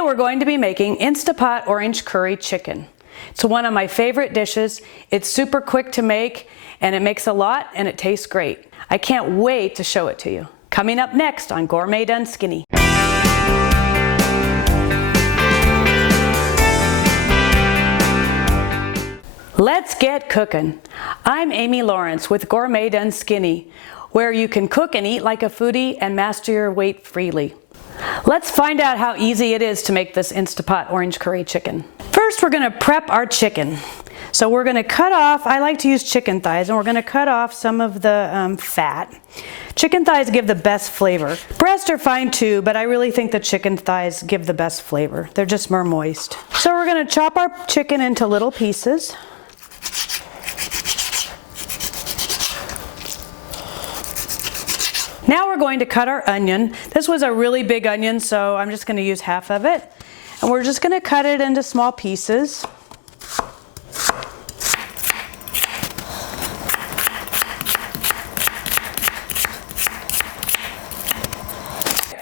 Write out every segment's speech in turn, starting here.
Today we're going to be making Instapot orange curry chicken. It's one of my favorite dishes. It's super quick to make and it makes a lot and it tastes great. I can't wait to show it to you. Coming up next on Gourmet Done Skinny. Let's get cooking. I'm Amy Lawrence with Gourmet Done Skinny, where you can cook and eat like a foodie and master your weight freely. Let's find out how easy it is to make this Instapot orange curry chicken. First, we're gonna prep our chicken. So we're gonna cut off, I like to use chicken thighs, and we're gonna cut off some of the fat. Chicken thighs give the best flavor. Breasts are fine too, but I really think the chicken thighs give the best flavor. They're just more moist. So we're gonna chop our chicken into little pieces. Now we're going to cut our onion. This was a really big onion, so I'm just going to use half of it. And we're just going to cut it into small pieces.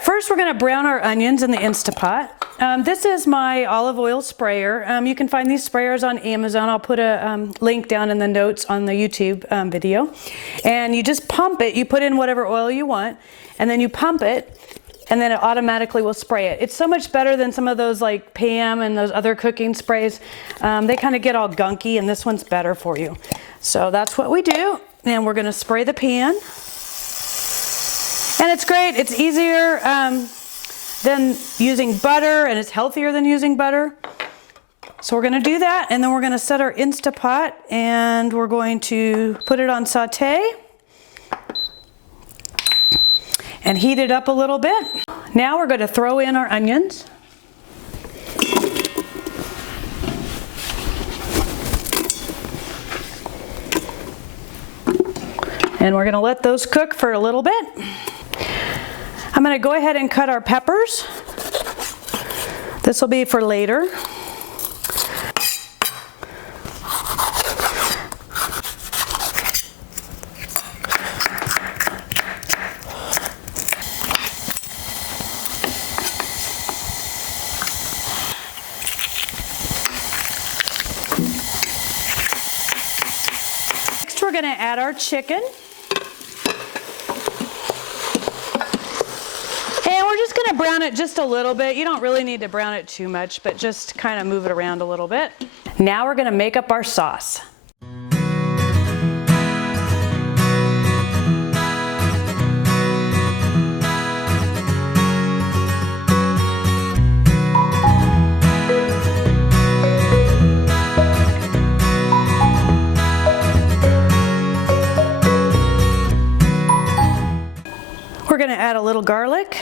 First, we're going to brown our onions in the Instapot. This is my olive oil sprayer. You can find these sprayers on Amazon. I'll put a link down in the notes on the YouTube video. And you just pump it. You put in whatever oil you want, and then you pump it, and then it automatically will spray it. It's so much better than some of those like Pam and those other cooking sprays. They kind of get all gunky, and this one's better for you. So that's what we do. And we're going to spray the pan. And it's great. It's easier than using butter, and it's healthier than using butter. So we're gonna do that, and then we're gonna set our Instapot, and we're going to put it on saute and heat it up a little bit. Now we're gonna throw in our onions. And we're gonna let those cook for a little bit. I'm going to go ahead and cut our peppers. This will be for later. Next, we're going to add our chicken. Brown it just a little bit. You don't really need to brown it too much, but just kind of move it around a little bit. Now we're going to make up our sauce. We're going to add a little garlic.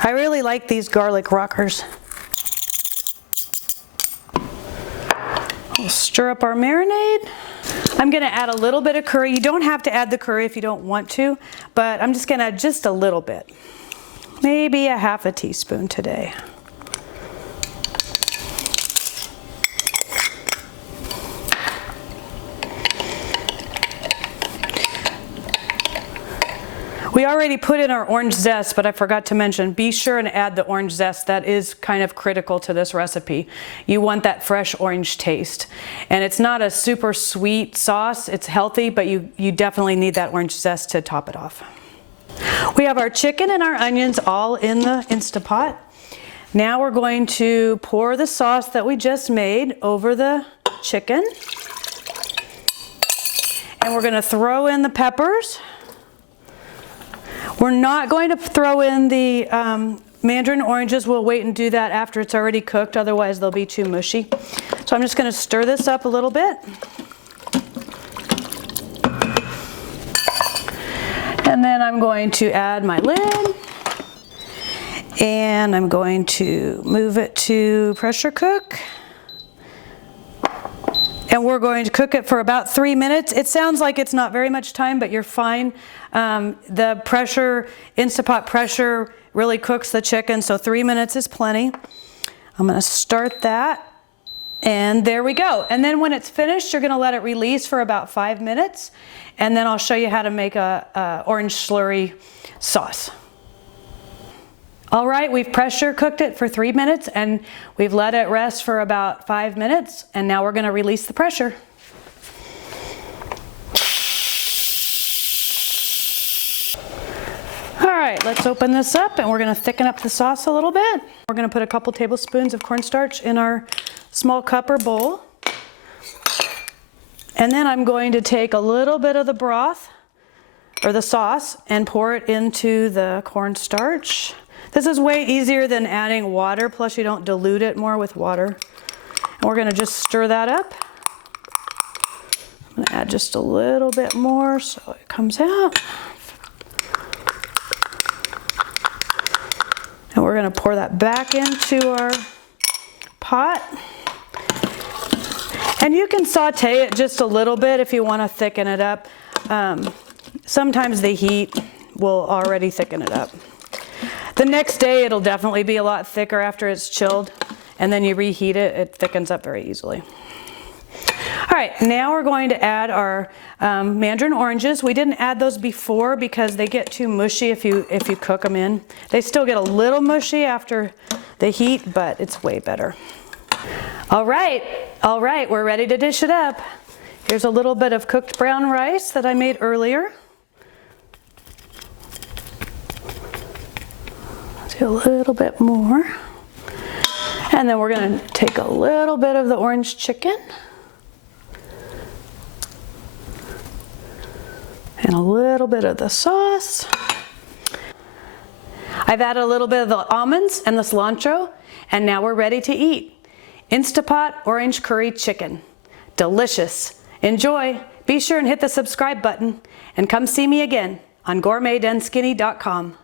I really like these garlic rockers. We'll stir up our marinade. I'm going to add a little bit of curry. You don't have to add the curry if you don't want to, but I'm just going to add just a little bit. Maybe a half a teaspoon today. We already put in our orange zest, but I forgot to mention, be sure and add the orange zest. That is kind of critical to this recipe. You want that fresh orange taste. And it's not a super sweet sauce. It's healthy, but you definitely need that orange zest to top it off. We have our chicken and our onions all in the Instapot. Now we're going to pour the sauce that we just made over the chicken. And we're going to throw in the peppers. We're not going to throw in the mandarin oranges. We'll wait and do that after it's already cooked, otherwise they'll be too mushy. So I'm just going to stir this up a little bit. And then I'm going to add my lid. And I'm going to move it to pressure cook. And we're going to cook it for about 3 minutes. It sounds like it's not very much time, but you're fine. The pressure, Instapot pressure, really cooks the chicken, so 3 minutes is plenty. I'm going to start that. And there we go. And then when it's finished, you're gonna let it release for about 5 minutes. And then I'll show you how to make a orange slurry sauce. All right, we've pressure cooked it for 3 minutes and we've let it rest for about 5 minutes. And now we're gonna release the pressure. All right, let's open this up and we're gonna thicken up the sauce a little bit. We're gonna put a couple tablespoons of cornstarch in our small cup or bowl. And then I'm going to take a little bit of the broth or the sauce and pour it into the cornstarch. This is way easier than adding water, plus you don't dilute it more with water. And we're gonna just stir that up. I'm gonna add just a little bit more so it comes out. And we're gonna pour that back into our pot. And you can saute it just a little bit if you want to thicken it up. Sometimes the heat will already thicken it up. The next day it'll definitely be a lot thicker after it's chilled, and then you reheat it, it thickens up very easily. All right, now we're going to add our mandarin oranges. We didn't add those before because they get too mushy if you cook them in. They still get a little mushy after the heat, but it's way better. All right, we're ready to dish it up. Here's a little bit of cooked brown rice that I made earlier. Let's do a little bit more. And then we're gonna take a little bit of the orange chicken. And a little bit of the sauce. I've added a little bit of the almonds and the cilantro, and now we're ready to eat. Instapot orange curry chicken. Delicious. Enjoy. Be sure and hit the subscribe button and come see me again on gourmetanskinny.com.